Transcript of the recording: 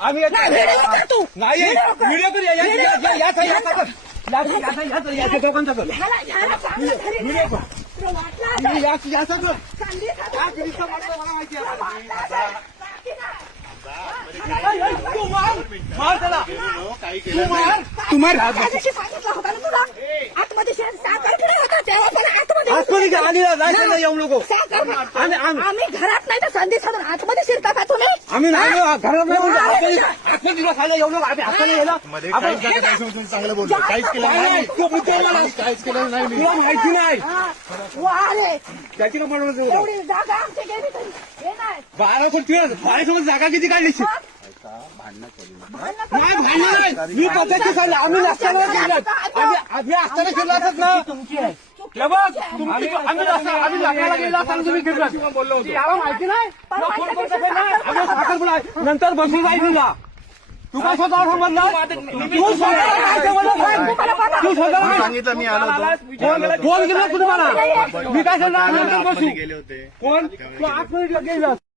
आम्ही नाही व्हिडिओ कर या दोघांचा कर तुम्हाला येऊ नको आम्ही घरात नाही तर संधी साधून आतमध्ये शिरता का तुम्ही? आम्ही नाही घरात नाही आतमध्ये खायला येऊ नको आम्ही हाताने गेला चांगलं बोलतो काहीच केलं नाही काहीच केलं नाही मी तुला माहिती नाही अरे त्याची का म्हणून एवढी जागा आमची गेली तरी हे नाही. 12 कोटी बाळासोबत जागा किती काढली नाही भांडण मी पद्धती सांगलं आम्ही नसताना केलं आम्ही असताना केलं असत ना आम्ही लग्नाला गेला सांग तुम्ही फिरलं बोललो होतो याला माहिती नाही आम्ही साखरपुडा नंतर बसून जाईल तुला तू काय स्वतः समजला तू स्वतः सांगितलं मी आलो होतो फोन केला तुम्ही मला मी काय सांगणार नंतर बसू गेले होते कोण तू 8 मिनिट गेला